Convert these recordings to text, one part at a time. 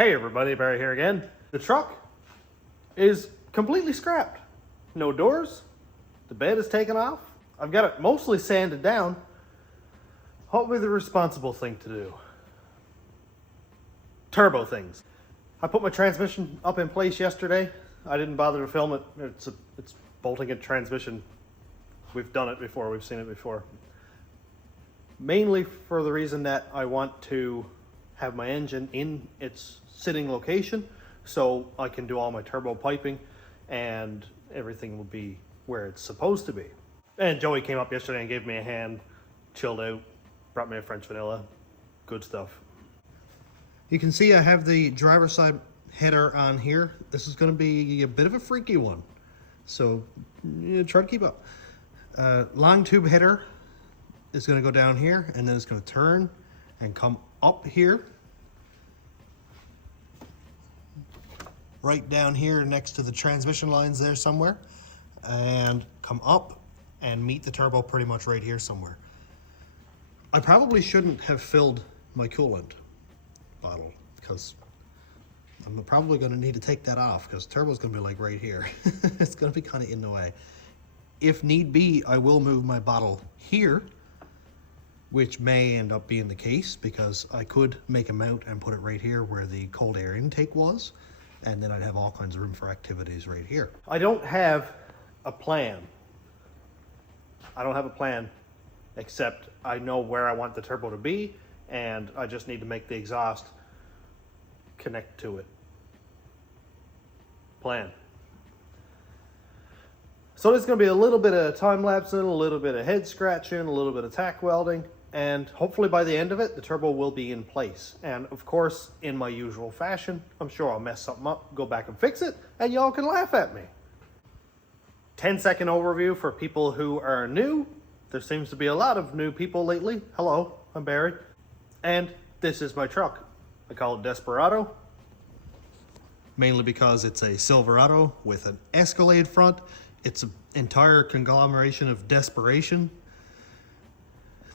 Hey everybody, Barry here again. The truck is completely scrapped. No doors, the bed is taken off. I've got it mostly sanded down. What would be the responsible thing to do? Turbo things. I put my transmission up in place yesterday. I didn't bother to film it. It's bolting a transmission. We've done it before, we've seen it before. Mainly for the reason that I want to have my engine in its sitting location so I can do all my turbo piping and everything will be where it's supposed to be. And Joey came up yesterday and gave me a hand, chilled out, brought me a French vanilla, good stuff. You can see I have the driver's side header on here. This is going to be a bit of a freaky one, so try to keep up. Long tube header is going to go down here and then it's going to turn and come up here, right down here next to the transmission lines there somewhere, and come up and meet the turbo pretty much right here somewhere. I probably shouldn't have filled my coolant bottle because I'm probably going to need to take that off because turbo's going to be like right here. It's going to be kind of in the way. If need be, I will move my bottle here, which may end up being the case because I could make a mount and put it right here where the cold air intake was, and then I'd have all kinds of room for activities right here. I don't have a plan. I don't have a plan except I know where I want the turbo to be and I just need to make the exhaust connect to it. Plan. So there's going to be a little bit of time lapsing, a little bit of head scratching, a little bit of tack welding, and hopefully by the end of it, the turbo will be in place. And of course, in my usual fashion, I'm sure I'll mess something up, go back and fix it, and y'all can laugh at me. 10-second overview for people who are new. There seems to be a lot of new people lately. Hello, I'm Barry. And this is my truck. I call it Desperado. Mainly because it's a Silverado with an Escalade front. It's an entire conglomeration of desperation.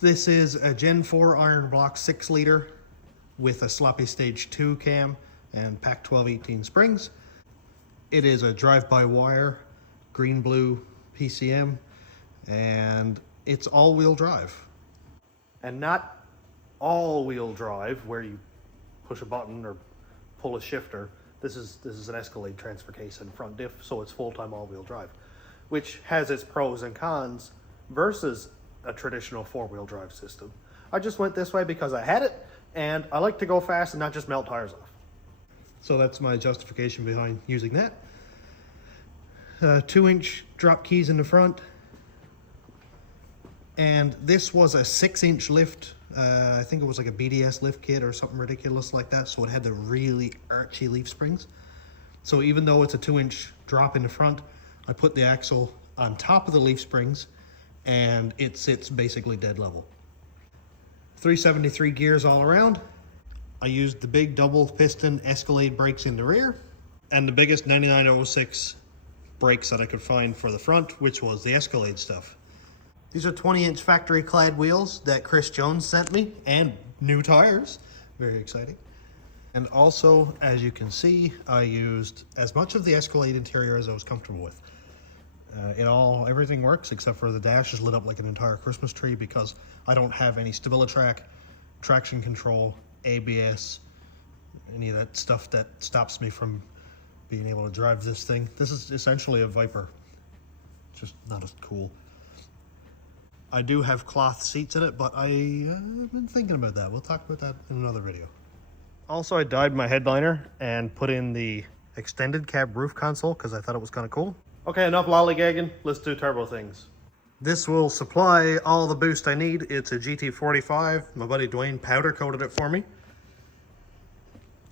This is a Gen 4 iron block 6 liter with a sloppy stage 2 cam and Pac 12-18 springs. It is a drive-by-wire green-blue PCM and it's all-wheel drive. And not all-wheel drive where you push a button or pull a shifter. This is an Escalade transfer case and front diff, so it's full-time all-wheel drive, which has its pros and cons versus a traditional four-wheel drive system. I just went this way because I had it, and I like to go fast and not just melt tires off. So that's my justification behind using that. 2-inch drop keys in the front, and this was a 6-inch lift. I think it was like a BDS lift kit or something ridiculous like that, so it had the really archy leaf springs. So even though it's a 2-inch drop in the front, I put the axle on top of the leaf springs and it sits basically dead level. 373 gears all around. I used the big double piston Escalade brakes in the rear and the biggest 9906 brakes that I could find for the front, which was the Escalade stuff. These are 20-inch factory clad wheels that Chris Jones sent me and new tires. Very exciting. And also, as you can see, I used as much of the Escalade interior as I was comfortable with. Everything works except for the dash is lit up like an entire Christmas tree because I don't have any StabiliTrak, traction control, ABS, any of that stuff that stops me from being able to drive this thing. This is essentially a Viper, just not as cool. I do have cloth seats in it, but I've been thinking about that. We'll talk about that in another video. Also, I dyed my headliner and put in the extended cab roof console because I thought it was kind of cool. Okay, enough lollygagging. Let's do turbo things. This will supply all the boost I need. It's a GT45. My buddy Dwayne powder coated it for me.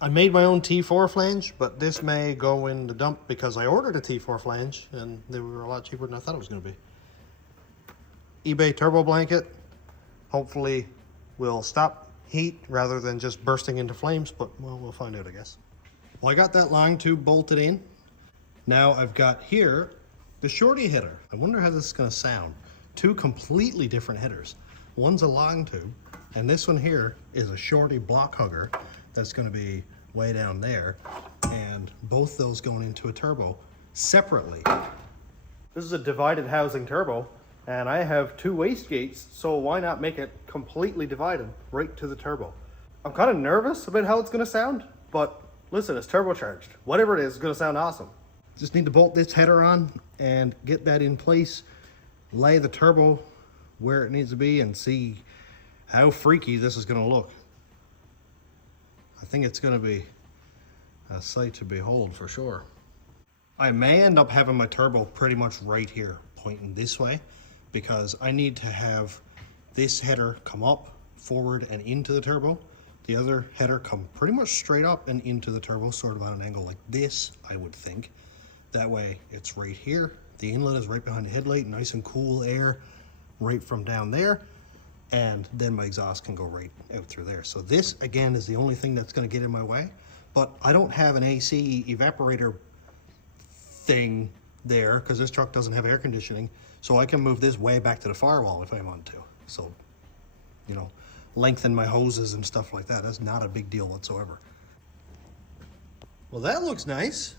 I made my own T4 flange, but this may go in the dump because I ordered a T4 flange and they were a lot cheaper than I thought it was going to be. eBay turbo blanket. Hopefully will stop heat rather than just bursting into flames, but well, we'll find out, I guess. Well, I got that long tube bolted in. Now I've got here the shorty header. I wonder how this is going to sound. Two completely different headers. One's a long tube, and this one here is a shorty block hugger that's going to be way down there, and both those going into a turbo separately. This is a divided housing turbo, and I have 2 wastegates, so why not make it completely divided right to the turbo? I'm kind of nervous about how it's going to sound, but listen, it's turbocharged. Whatever it is, it's going to sound awesome. Just need to bolt this header on and get that in place, lay the turbo where it needs to be, and see how freaky this is going to look. I think it's going to be a sight to behold for sure. I may end up having my turbo pretty much right here, pointing this way, because I need to have this header come up, forward, and into the turbo. The other header come pretty much straight up and into the turbo, sort of on an angle like this, I would think. That way it's right here. The inlet is right behind the headlight, nice and cool air right from down there. And then my exhaust can go right out through there. So this, again, is the only thing that's going to get in my way. But I don't have an AC evaporator thing there because this truck doesn't have air conditioning. So I can move this way back to the firewall if I want to. So, you know, lengthen my hoses and stuff like that. That's not a big deal whatsoever. Well, that looks nice.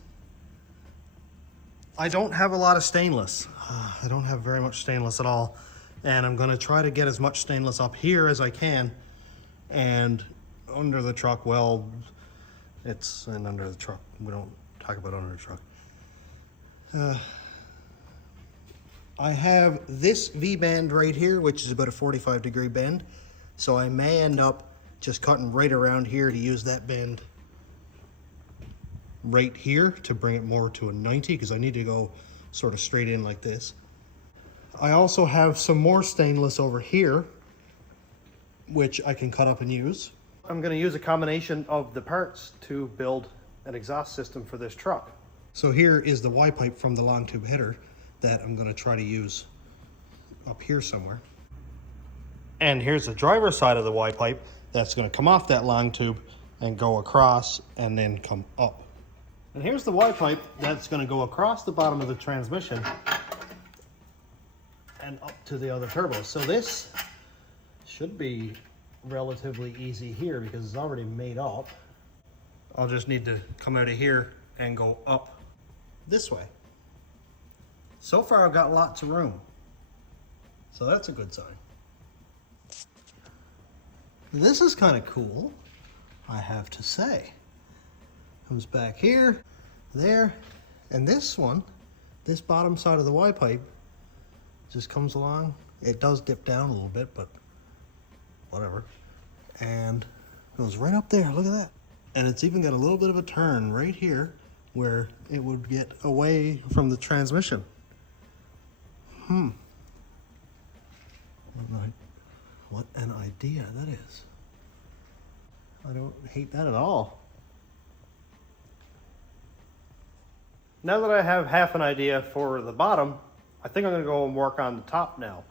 I don't have a lot of stainless. I don't have very much stainless at all. And I'm gonna try to get as much stainless up here as I can. And under the truck, well, and under the truck. We don't talk about under the truck. I have this V-band right here, which is about a 45-degree bend. So I may end up just cutting right around here to use that bend right here to bring it more to a 90, because I need to go sort of straight in like this. I also have some more stainless over here, which I can cut up and use. I'm going to use a combination of the parts to build an exhaust system for this truck. So here is the Y-pipe from the long tube header that I'm going to try to use up here somewhere. And here's the driver's side of the Y-pipe that's going to come off that long tube and go across and then come up. And here's the Y-pipe that's going to go across the bottom of the transmission and up to the other turbos. So this should be relatively easy here because it's already made up. I'll just need to come out of here and go up this way. So far I've got lots of room. So that's a good sign. This is kind of cool, I have to say. Comes back here, there, and this one, this bottom side of the Y-pipe just comes along. It does dip down a little bit, but whatever. And goes right up there, look at that. And it's even got a little bit of a turn right here where it would get away from the transmission. What an idea that is. I don't hate that at all. Now that I have half an idea for the bottom, I think I'm going to go and work on the top now.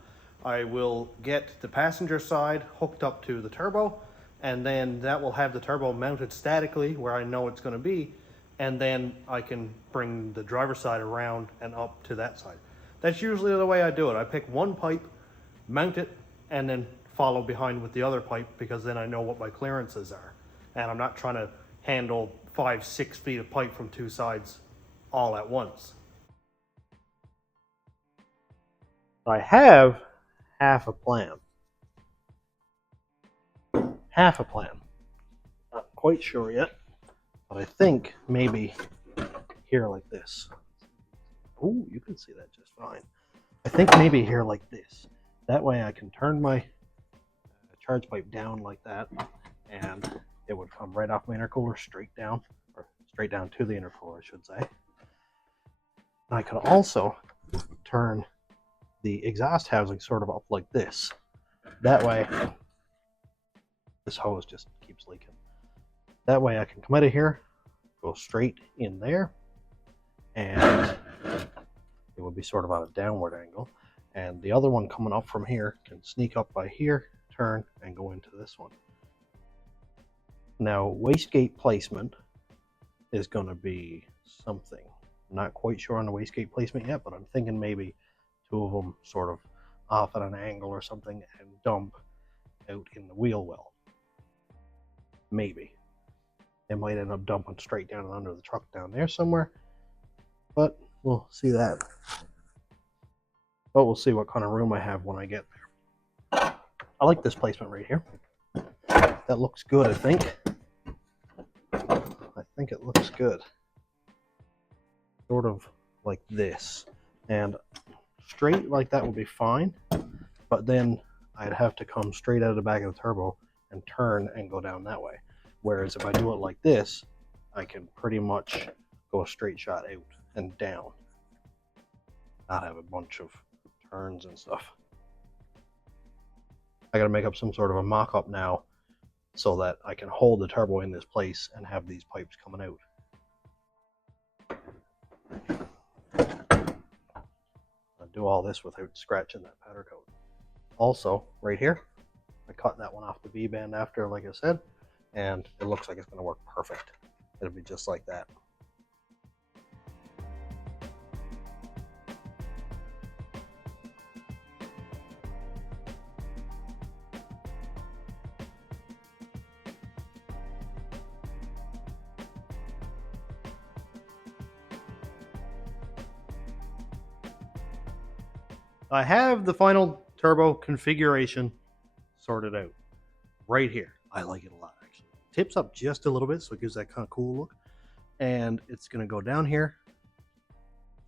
I will get the passenger side hooked up to the turbo, and then that will have the turbo mounted statically where I know it's going to be, and then I can bring the driver's side around and up to that side. That's usually the way I do it. I pick one pipe, mount it, and then follow behind with the other pipe, because then I know what my clearances are. And I'm not trying to handle 5-6 feet of pipe from two sides all at once. I have half a plan. Half a plan. Not quite sure yet, but I think maybe here like this. Ooh, you can see that just fine. I think maybe here like this. That way I can turn my charge pipe down like that, and it would come right off my intercooler straight down, or straight down to the intercooler, I should say. And I could also turn the exhaust housing sort of up like this. That way, this hose just keeps leaking. That way I can come out of here, go straight in there, and it would be sort of on a downward angle. And the other one coming up from here can sneak up by here, turn, and go into this one. Now, wastegate placement is going to be something. I'm not quite sure on the wastegate placement yet, but I'm thinking maybe two of them sort of off at an angle or something and dump out in the wheel well. Maybe. It might end up dumping straight down and under the truck down there somewhere, but we'll see that. But we'll see what kind of room I have when I get there. I like this placement right here. That looks good, I think. I think it looks good. Sort of like this. And straight like that would be fine, but then I'd have to come straight out of the back of the turbo and turn and go down that way. Whereas if I do it like this, I can pretty much go a straight shot out and down. Not have a bunch of turns and stuff. I gotta make up some sort of a mock-up now so that I can hold the turbo in this place and have these pipes coming out. I'll do all this without scratching that powder coat. Also, right here, I cut that one off the V-band after, like I said, and it looks like it's going to work perfect. It'll be just like that. I have the final turbo configuration sorted out right here. I like it a lot, actually. Tips up just a little bit, so it gives that kind of cool look. And it's going to go down here,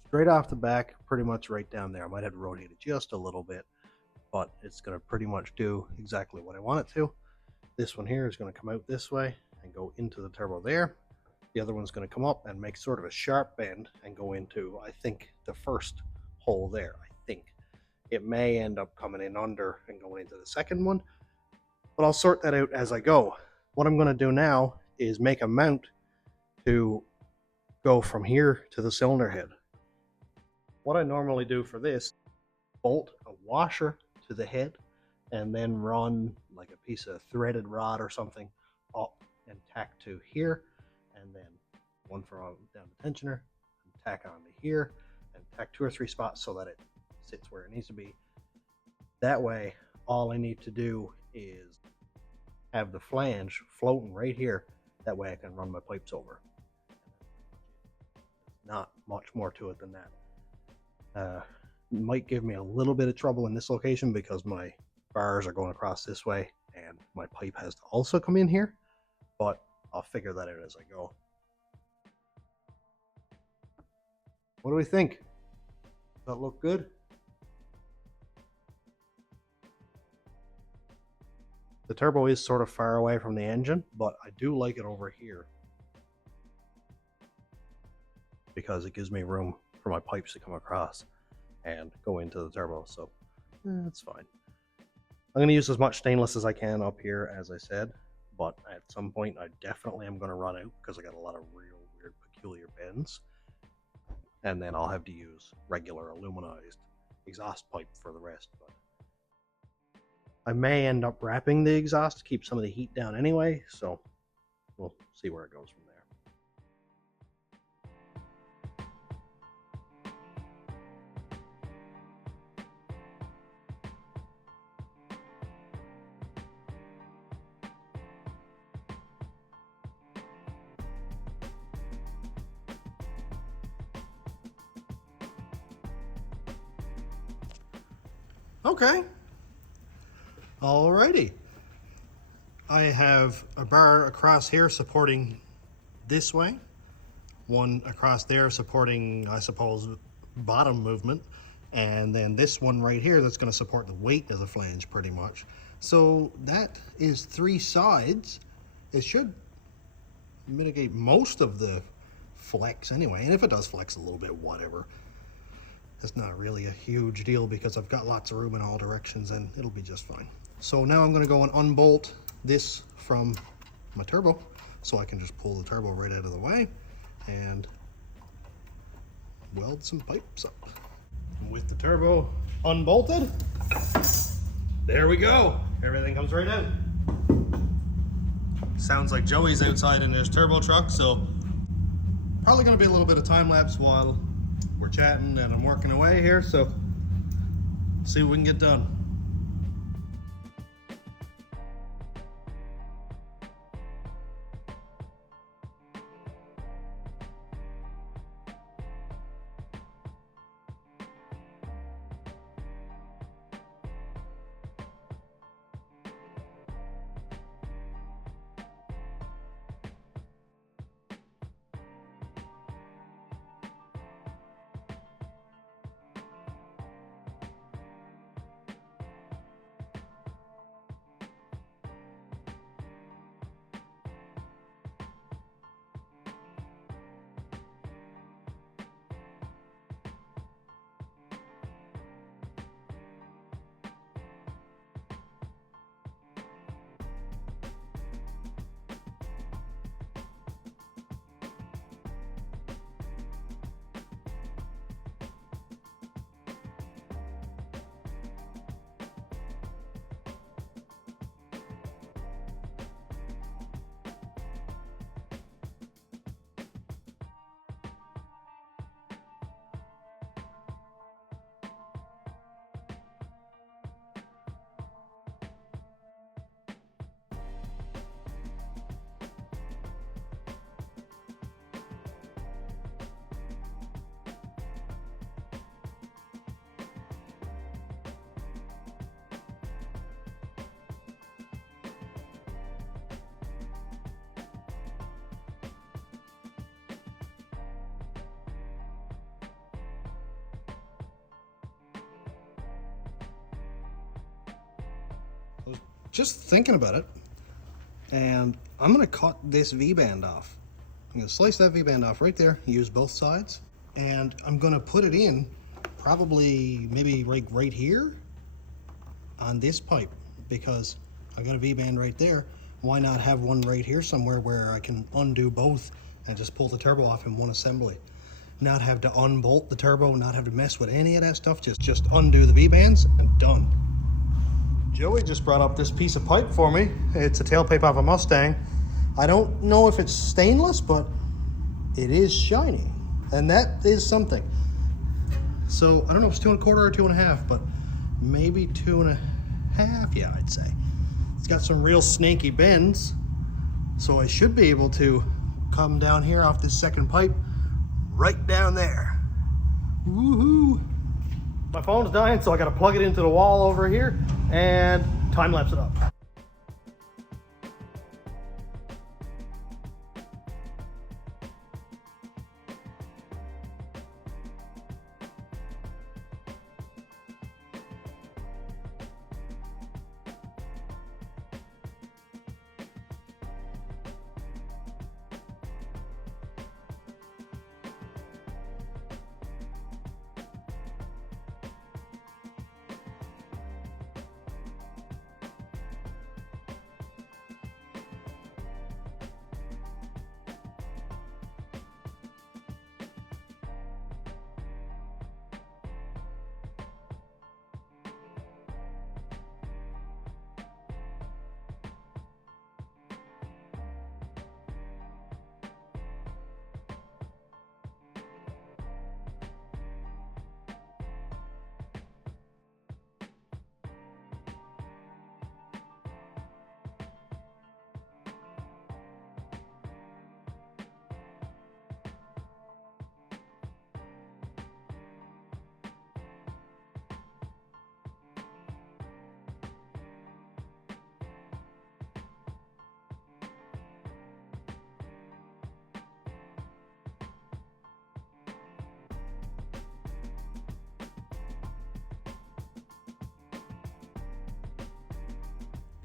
straight off the back, pretty much right down there. I might have to rotate it just a little bit, but it's going to pretty much do exactly what I want it to. This one here is going to come out this way and go into the turbo there. The other one's going to come up and make sort of a sharp bend and go into, I think, the first hole there, I think. It may end up coming in under and going into the second one, but I'll sort that out as I go. What I'm going to do now is make a mount to go from here to the cylinder head. What I normally do for this, bolt a washer to the head and then run like a piece of threaded rod or something up and tack to here, and then one from down the tensioner and tack on to here and tack 2 or 3 spots so that it sits where it needs to be. That way, all I need to do is have the flange floating right here. That way I can run my pipes over. Not much more to it than that. Might give me a little bit of trouble in this location because my bars are going across this way and my pipe has to also come in here, but I'll figure that out as I go. What do we think? Does that look good? The turbo is sort of far away from the engine, but I do like it over here because it gives me room for my pipes to come across and go into the turbo, so it's fine. I'm going to use as much stainless as I can up here, as I said, but at some point I definitely am going to run out because I got a lot of real weird peculiar bends, and then I'll have to use regular aluminized exhaust pipe for the rest. But I may end up wrapping the exhaust to keep some of the heat down anyway, so we'll see where it goes from there. Okay. Alrighty. I have a bar across here supporting this way, one across there supporting, I suppose, bottom movement, and then this one right here that's going to support the weight of the flange pretty much. So that is 3 sides. It should mitigate most of the flex anyway, and if it does flex a little bit, whatever. It's not really a huge deal because I've got lots of room in all directions and it'll be just fine. So now I'm going to go and unbolt this from my turbo so I can just pull the turbo right out of the way and weld some pipes up. And with the turbo unbolted, there we go. Everything comes right out. Sounds like Joey's outside in his turbo truck, so probably going to be a little bit of time lapse while we're chatting and I'm working away here, so see what we can get done. just thinking about it, and I'm gonna cut this V-band off. I'm gonna slice that V-band off right there, use both sides, and I'm gonna put it in probably maybe right here on this pipe, because I got a V-band right there. Why not have one right here somewhere where I can undo both and just pull the turbo off in one assembly? Not have to unbolt the turbo, not have to mess with any of that stuff, just undo the V-bands and done. Joey just brought up this piece of pipe for me. It's a tailpipe off a Mustang. I don't know if it's stainless, but it is shiny, and that is something. So I don't know if it's 2 1/4 or 2 1/2, but maybe 2 1/2, yeah, I'd say. It's got some real snaky bends, so I should be able to come down here off this second pipe, right down there. Woohoo! My phone's dying, so I gotta plug it into the wall over here and time lapse it up.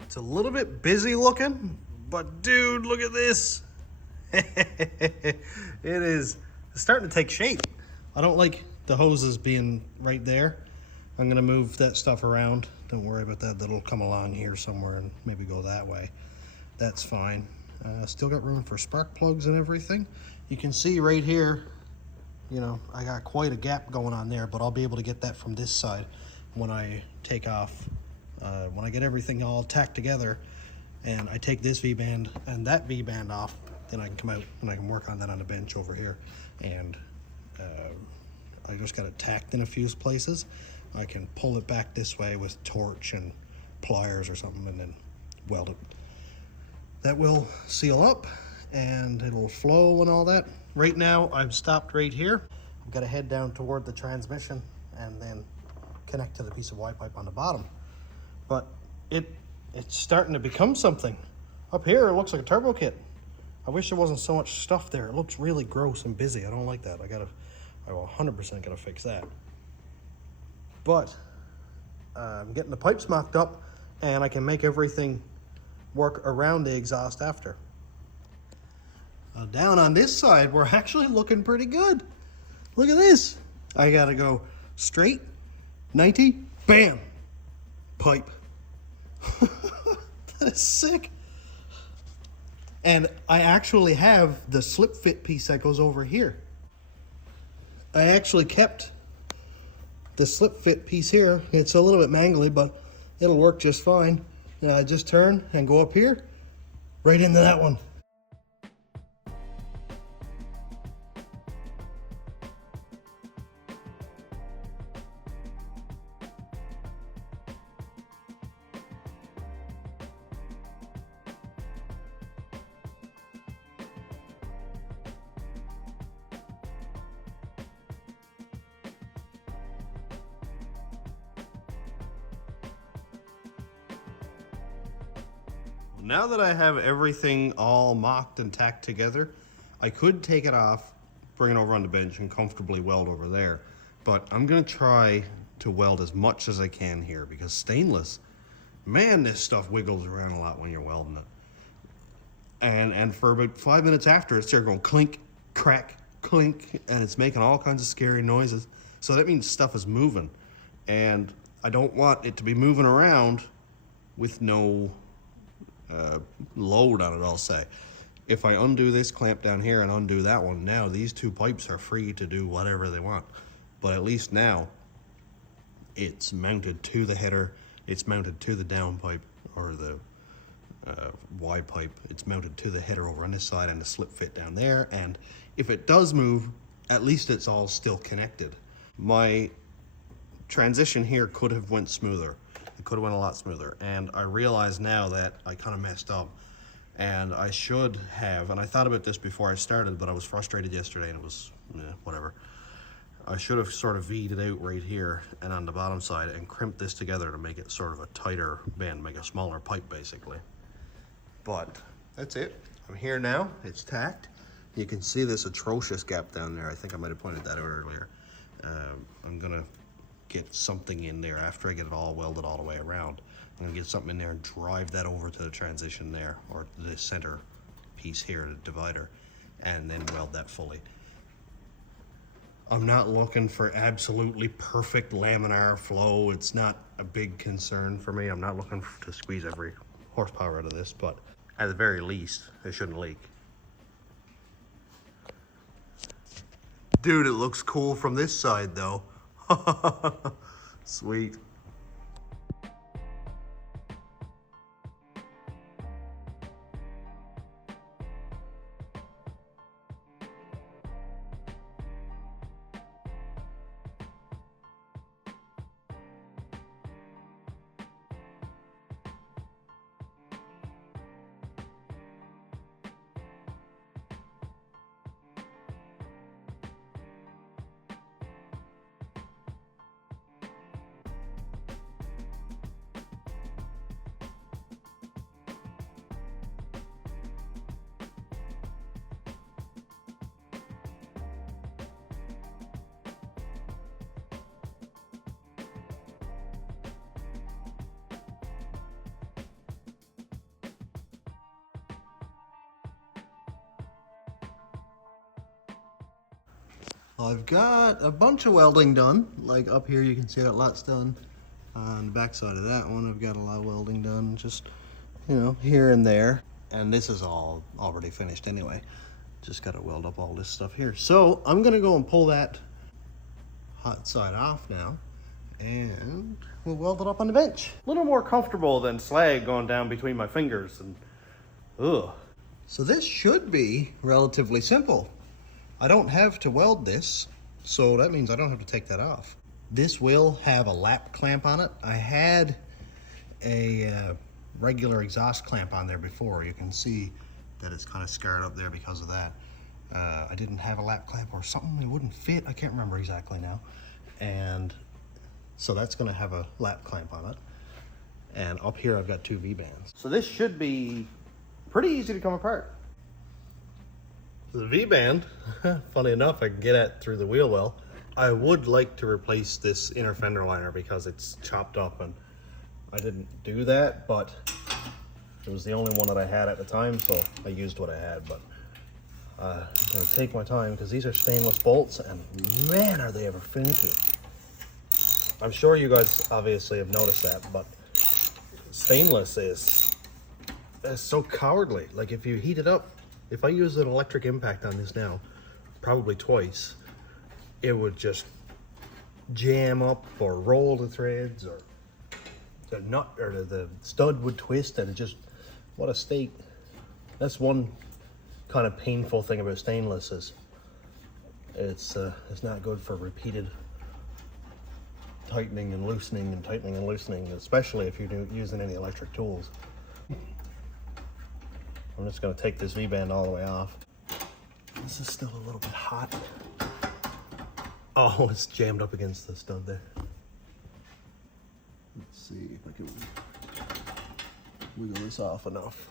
It's a little bit busy looking, but dude, look at this. It is starting to take shape. I don't like the hoses being right there. I'm gonna move that stuff around. Don't worry about that. That'll come along here somewhere and maybe go that way. That's fine. Still got room for spark plugs and everything. You can see right here, you know, I got quite a gap going on there, but I'll be able to get that from this side when I take off. When I get everything all tacked together and I take this V-band and that V-band off, then I can come out and I can work on that on the bench over here. And I just got it tacked in a few places. I can pull it back this way with torch and pliers or something and then weld it. That will seal up and it'll flow and all that. Right now I've stopped right here. I've got to head down toward the transmission and then connect to the piece of Y pipe on the bottom. But it's starting to become something. Up here, it looks like a turbo kit. I wish there wasn't so much stuff there. It looks really gross and busy. I don't like that. I will 100% gotta fix that. But I'm getting the pipes mocked up and I can make everything work around the exhaust after. Down on this side, we're actually looking pretty good. Look at this. I gotta go straight, 90, bam, pipe. That is sick. And I actually have the slip fit piece that goes over here. I actually kept the slip fit piece here. It's a little bit mangly, but it'll work just fine. Just turn and go up here, right into that one. Now that I have everything all mocked and tacked together, I could take it off, bring it over on the bench and comfortably weld over there. But I'm gonna try to weld as much as I can here because stainless Man, this stuff wiggles around a lot when you're welding it. And for about 5 minutes after, it started going clink, crack, clink, and it's making all kinds of scary noises. So that means stuff is moving. And I don't want it to be moving around with no load on it, I'll say. If I undo this clamp down here and undo that one, now these two pipes are free to do whatever they want. But at least now, it's mounted to the header, it's mounted to the down pipe, or the Y pipe. It's mounted to the header over on this side and the slip fit down there, and if it does move, at least it's all still connected. My transition here could have went smoother. It could have went a lot smoother, and I realize now that I kind of messed up, and I should have, and I thought about this before I started, but I was frustrated yesterday and it was whatever. I should have sort of V'd it out right here and on the bottom side and crimped this together to make it sort of a tighter bend, make a smaller pipe basically. But that's it. I'm here now. It's tacked. You can see this atrocious gap down there. I think I might have pointed that out earlier. I'm gonna get something in there after I get it all welded all the way around. I'm gonna get something in there and drive that over to the transition there, or the center piece here, the divider, and then weld that fully. I'm not looking for absolutely perfect laminar flow. It's not a big concern for me. I'm not looking to squeeze every horsepower out of this, but at the very least, it shouldn't leak. Dude, it looks cool from this side though. Sweet. I've got a bunch of welding done. Like up here you can see that lot's done. On the back side of that one I've got a lot of welding done, just, you know, here and there. And this is all already finished anyway. Just got to weld up all this stuff here. So I'm gonna go and pull that hot side off now, and we'll weld it up on the bench. A little more comfortable than slag going down between my fingers, and ugh. So this should be relatively simple. I don't have to weld this, so that means I don't have to take that off. This will have a lap clamp on it. I had a regular exhaust clamp on there before. You can see that it's kind of scarred up there because of that. I didn't have a lap clamp or something, it wouldn't fit. I can't remember exactly now. And so that's gonna have a lap clamp on it. And up here I've got two V-bands. So this should be pretty easy to come apart. The V-band, funny enough, I can get at through the wheel well. I would like to replace this inner fender liner because it's chopped up, and I didn't do that, but it was the only one that I had at the time, so I used what I had. But I'm gonna take my time because these are stainless bolts, and man, are they ever finicky. I'm sure you guys obviously have noticed that, but stainless is so cowardly. Like if you heat it up, if I use an electric impact on this now, probably twice, it would just jam up or roll the threads, or the nut or the stud would twist, and just, what a state. That's one kind of painful thing about stainless, is it's not good for repeated tightening and loosening and tightening and loosening, especially if you're using any electric tools. I'm just going to take this V-band all the way off. This is still a little bit hot. Oh, it's jammed up against the stud there. Let's see if I can wiggle this off enough.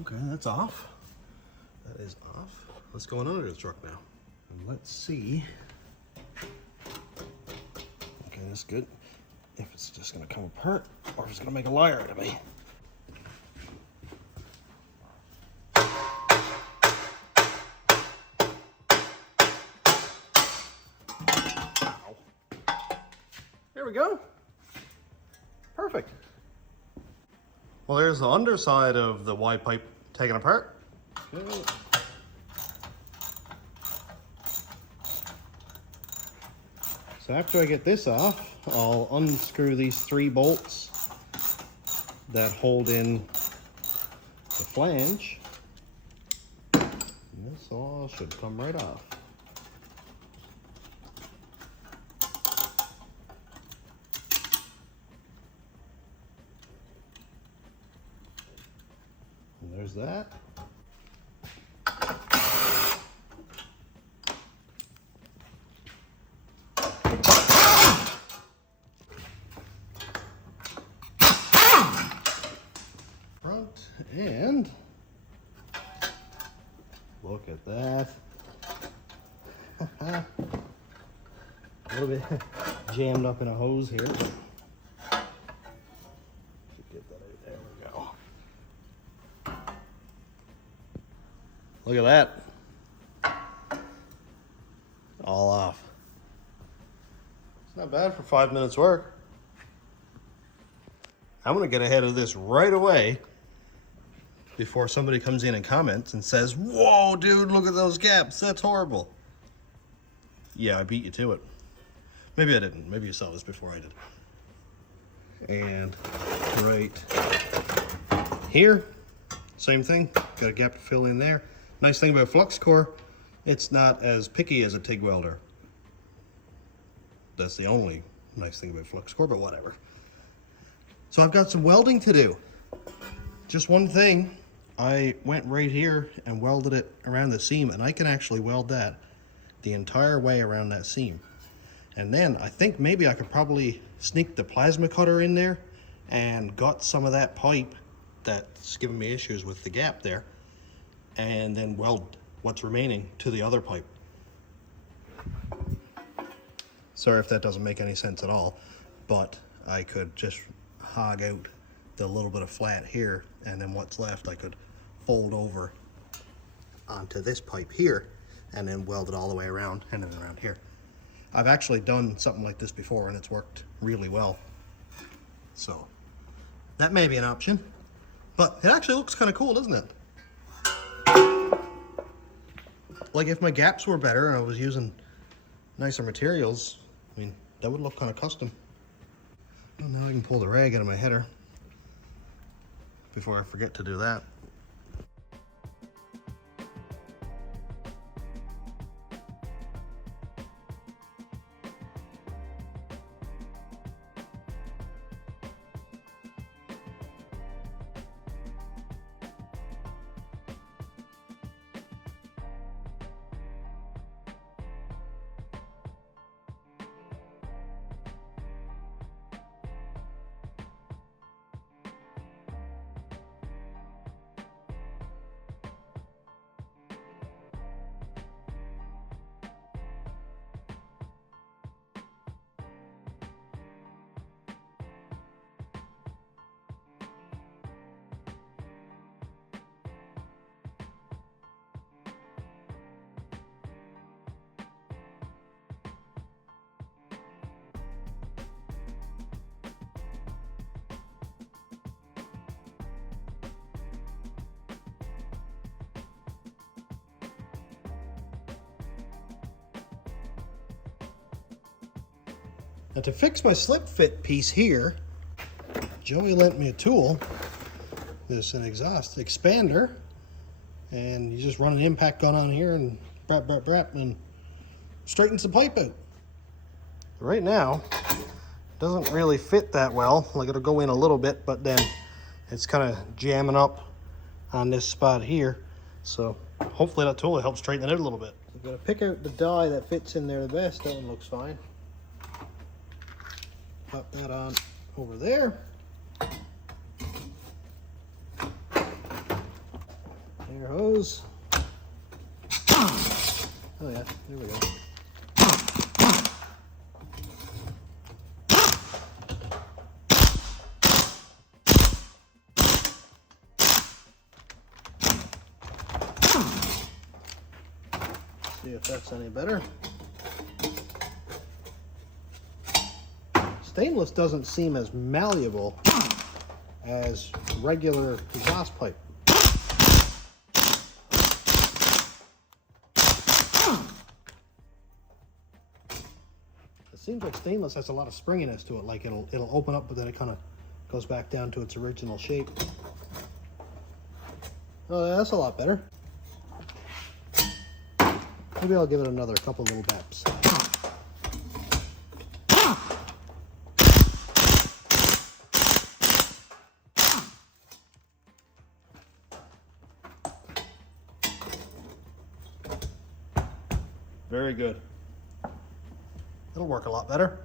Okay, that's off. That is off. Let's go on under the truck now. And let's see. Okay, that's good. if it's just gonna come apart or if it's gonna make a liar out of me. There we go. Perfect. Well, there's the underside of the Y pipe taken apart. Okay. So after I get this off, I'll unscrew these 3 bolts that hold in the flange. And this all should come right off. And there's that. And look at that. A little bit jammed up in a hose here. Get that out. There we go. Look at that. All off. It's not bad for 5 minutes work. I'm gonna get ahead of this right away before somebody comes in and comments and says, "Whoa, dude, look at those gaps. That's horrible." Yeah, I beat you to it. Maybe I didn't. Maybe you saw this before I did. And right here, same thing. Got a gap to fill in there. Nice thing about flux core, it's not as picky as a TIG welder. That's the only nice thing about flux core, but whatever. So I've got some welding to do. Just one thing. I went right here and welded it around the seam, and I can actually weld that the entire way around that seam. And then I think maybe I could probably sneak the plasma cutter in there and gut some of that pipe that's giving me issues with the gap there, and then weld what's remaining to the other pipe. Sorry if that doesn't make any sense at all, but I could just hog out the little bit of flat here, and then what's left I could fold over onto this pipe here and then weld it all the way around and then around here. I've actually done something like this before and it's worked really well. So that may be an option, but it actually looks kind of cool, doesn't it? Like if my gaps were better and I was using nicer materials, I mean, that would look kind of custom. Well, now I can pull the rag out of my header before I forget to do that. Now to fix my slip fit piece here, Joey lent me a tool. This is an exhaust expander, and you just run an impact gun on here and brap and straightens the pipe out. Right now, it doesn't really fit that well. Like it'll go in a little bit, but then it's kind of jamming up on this spot here. So hopefully that tool will help straighten it out a little bit. I'm gonna pick out the die that fits in there the best. That one looks fine. Pop that on over there. Air hose. Oh yeah, there we go. See if that's any better. Stainless doesn't seem as malleable as regular exhaust pipe. It seems like stainless has a lot of springiness to it, like it'll open up, but then it kind of goes back down to its original shape. Oh, that's a lot better. Maybe I'll give it another couple little baps. Very good. It'll work a lot better.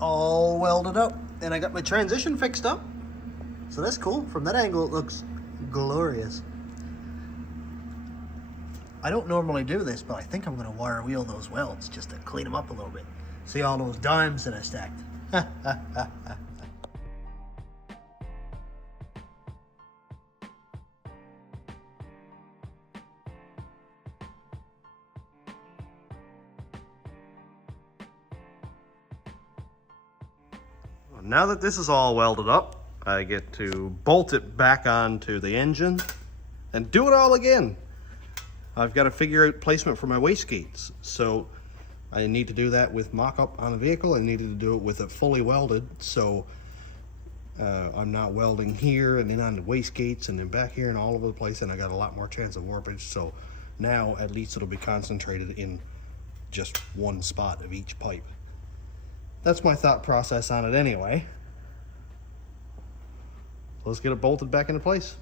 All welded up, and I got my transition fixed up, so that's cool. From that angle it looks glorious. I don't normally do this, but I think I'm going to wire wheel those welds just to clean them up a little bit. See all those dimes that I stacked? Now that this is all welded up, I get to bolt it back onto the engine and do it all again. I've got to figure out placement for my wastegates. So I need to do that with mock-up on the vehicle. I needed to do it with it fully welded. So I'm not welding here and then on the wastegates and then back here and all over the place, and I got a lot more chance of warpage. So now at least it'll be concentrated in just one spot of each pipe. That's my thought process on it anyway. Let's get it bolted back into place.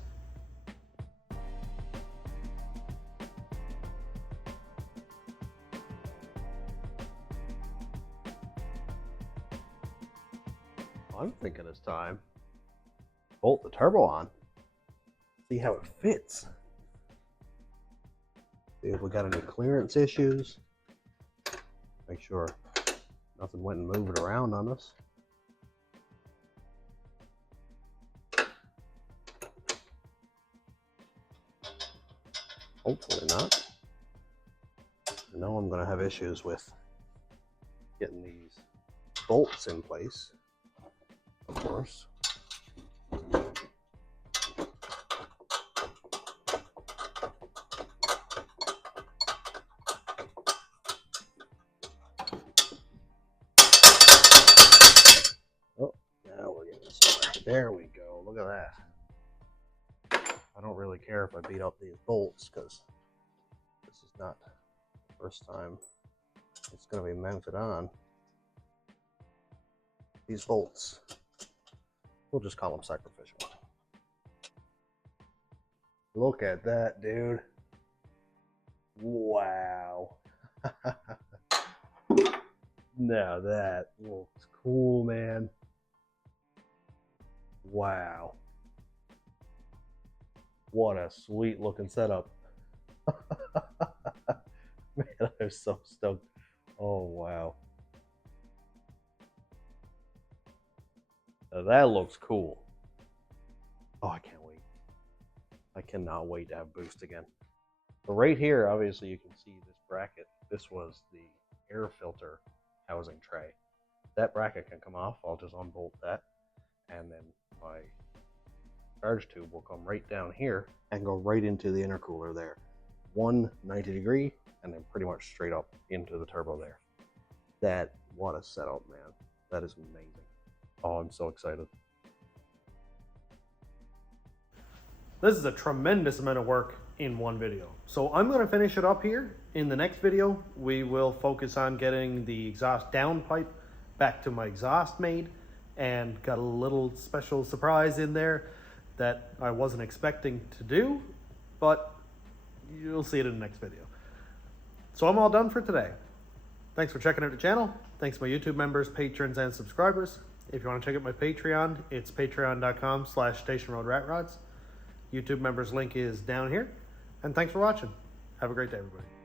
I'm thinking it's time to bolt the turbo on. See how it fits. See if we got any clearance issues. Make sure nothing went and moved around on us. Hopefully not. I know I'm going to have issues with getting these bolts in place, of course. There we go. Look at that. I don't really care if I beat up these bolts because this is not the first time it's going to be mounted on. These bolts, we'll just call them sacrificial. Look at that, dude. Wow. Now that looks cool, man. Wow. What a sweet looking setup. Man, I'm so stoked. Oh, wow. Now that looks cool. Oh, I can't wait. I cannot wait to have boost again. So right here, obviously you can see this bracket. This was the air filter housing tray. That bracket can come off. I'll just unbolt that. And then my charge tube will come right down here and go right into the intercooler there. 190 degree and then pretty much straight up into the turbo there. That, what a setup, man. That is amazing. Oh, I'm so excited. This is a tremendous amount of work in one video. So I'm going to finish it up here. In the next video, we will focus on getting the exhaust downpipe back to my exhaust made, and got a little special surprise in there that I wasn't expecting to do, but you'll see it in the next video. So I'm all done for today. Thanks for checking out the channel. Thanks to my YouTube members, patrons, and subscribers. If you want to check out my Patreon, it's patreon.com/stationroadratrods. YouTube members link is down here. And thanks for watching. Have a great day, everybody.